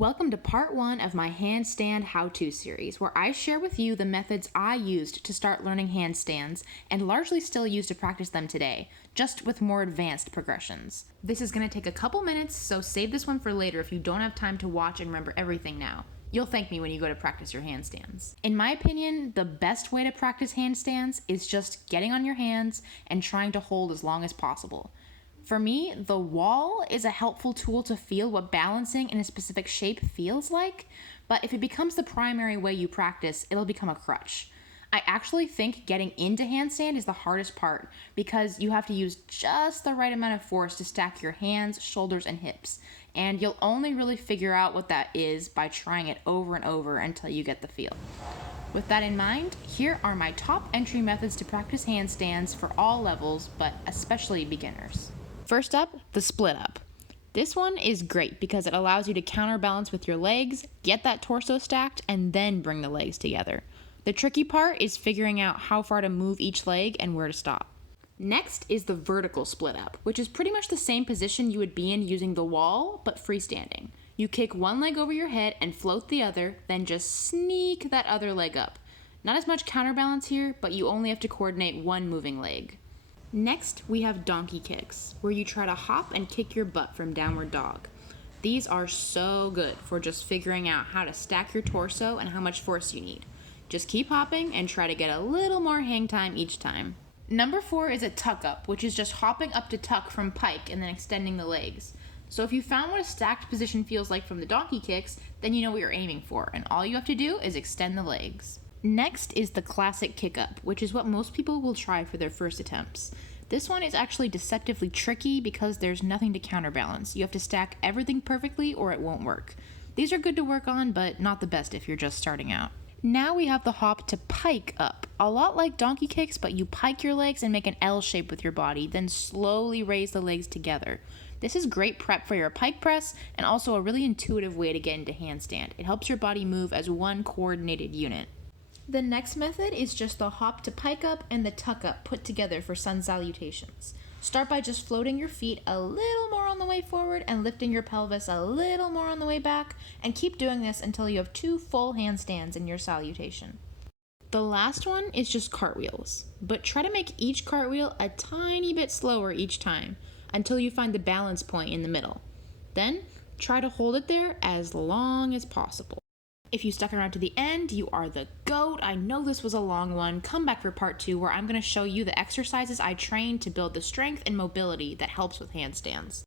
Welcome to part 1 of my handstand how-to series, where I share with you the methods I used to start learning handstands and largely still use to practice them today, just with more advanced progressions. This is going to take a couple minutes, so save this one for later if you don't have time to watch and remember everything now. You'll thank me when you go to practice your handstands. In my opinion, the best way to practice handstands is just getting on your hands and trying to hold as long as possible. For me, the wall is a helpful tool to feel what balancing in a specific shape feels like, but if it becomes the primary way you practice, it'll become a crutch. I actually think getting into handstand is the hardest part because you have to use just the right amount of force to stack your hands, shoulders, and hips, and you'll only really figure out what that is by trying it over and over until you get the feel. With that in mind, here are my top entry methods to practice handstands for all levels, but especially beginners. First up, the split up. This one is great because it allows you to counterbalance with your legs, get that torso stacked, and then bring the legs together. The tricky part is figuring out how far to move each leg and where to stop. Next is the vertical split up, which is pretty much the same position you would be in using the wall, but freestanding. You kick one leg over your head and float the other, then just sneak that other leg up. Not as much counterbalance here, but you only have to coordinate one moving leg. Next, we have donkey kicks, where you try to hop and kick your butt from downward dog. These are so good for just figuring out how to stack your torso and how much force you need. Just keep hopping and try to get a little more hang time each time. Number 4 is a tuck up, which is just hopping up to tuck from pike and then extending the legs. So if you found what a stacked position feels like from the donkey kicks, then you know what you're aiming for, and all you have to do is extend the legs. Next is the classic kick up, which is what most people will try for their first attempts. This one is actually deceptively tricky because there's nothing to counterbalance. You have to stack everything perfectly or it won't work. These are good to work on, but not the best if you're just starting out. Now we have the hop to pike up. A lot like donkey kicks, but you pike your legs and make an L shape with your body, then slowly raise the legs together. This is great prep for your pike press and also a really intuitive way to get into handstand. It helps your body move as one coordinated unit. The next method is just the hop to pike up and the tuck up put together for sun salutations. Start by just floating your feet a little more on the way forward and lifting your pelvis a little more on the way back, and keep doing this until you have 2 full handstands in your salutation. The last one is just cartwheels, but try to make each cartwheel a tiny bit slower each time until you find the balance point in the middle. Then try to hold it there as long as possible. If you stuck around to the end, you are the GOAT. I know this was a long one. Come back for part 2 where I'm going to show you the exercises I trained to build the strength and mobility that helps with handstands.